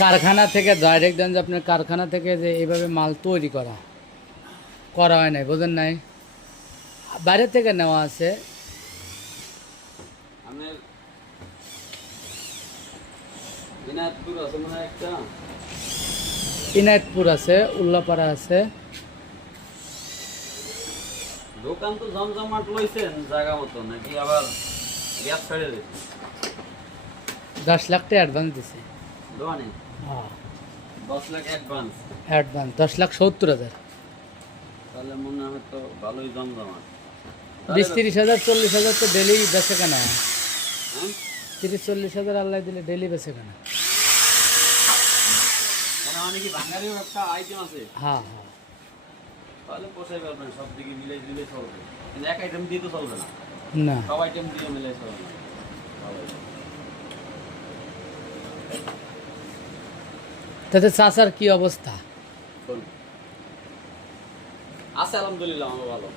কারখানা থেকে ডাইরেক্ট দেন যে আপনার কারখানা থেকে যে এইভাবে মাল তৈরি করা করা হয় নাই, বোঝেন নাই, বাইরে থেকে নেওয়া আছে। আমার দিনাজপুর আছে মনে হয় একটা, ইনায়তপুর আছে, উল্লাপাড়া আছে। দোকান তো জমজমাট লইছেন জায়গা মতো, নাকি আবার গ্যাস ছেড়ে দিচ্ছে 10 লাখ টাকা অ্যাডভান্স দিছে। দোকানে? হ্যাঁ, 10 লাখ অ্যাডভান্স। অ্যাডভান্স 10,70,000। তাহলে মনে হয় তো ভালোই জমজমাট। 20-30 হাজার 40 হাজার তো ডেলি বেচে কেনা। হ্যাঁ, 30-40 হাজার আল্লাহ দিলে ডেলি বেচে কেনা। মানে কি বাঙালির একটা আইটেম আছে? হ্যাঁ হ্যাঁ। তাহলে পোষাই পারবেন, সব দিকে মিলে দিলে চলবে, কিন্তু এক আইটেম দিয়ে তো চলবে না, না, সব আইটেম দিয়ে মিলে চলবে না। ভালো। তাতে চাচার কি অবস্থা? আছে আলহামদুলিল্লাহ, আমার ভালো।